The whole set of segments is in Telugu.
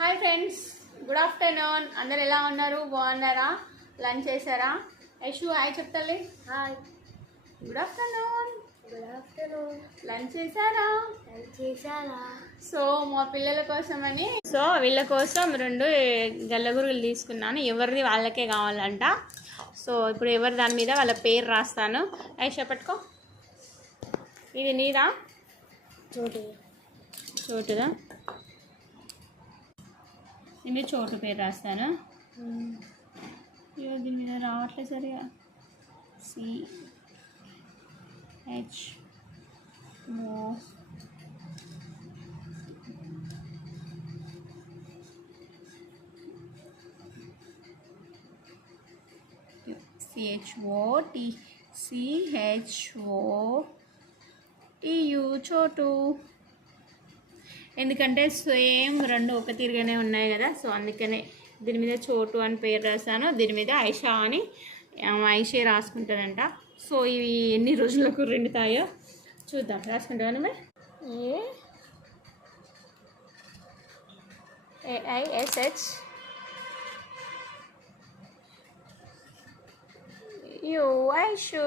Hi friends, good afternoon. అందరు ఎలా ఉన్నారు? బాగున్నారా? లంచ్ చేశారా? యశు హాయ్ చెప్తాలి. Hi, good afternoon. Good afternoon. Lunch చేశారా? చేశారా? సో మా పిల్లల కోసమని వీళ్ళ కోసం 2 గల్లగురులు తీసుకున్నాను. ఎవరిది వాళ్ళకే కావాలంట. సో ఇప్పుడు ఎవరి దాని మీద వాళ్ళ పేరు రాస్తాను. ఐషా పట్టుకో. ఇది నీదా? చోటుదా? దీని చోటు పేరు రాస్తాను. అయ్యో దీని మీద రావట్లేదు సరిగా. CHOTU చోటు. ఎందుకంటే సేమ్ 2 ఒక తీరుగానే ఉన్నాయి కదా, సో అందుకనే దీని మీద చోటు అని పేరు రాశాను. దీని మీద ఐషా అని ఐషే రాసుకుంటానంట. సో ఇవి ఎన్ని రోజులకు రెండుతాయో చూద్దాం. రాసుకుంటాను. AISH ఐషు.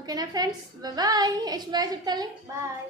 ఓకేనా ఫ్రెండ్స్, బాయ్. యశ్ బాయ్ చెప్తాలి. బాయ్.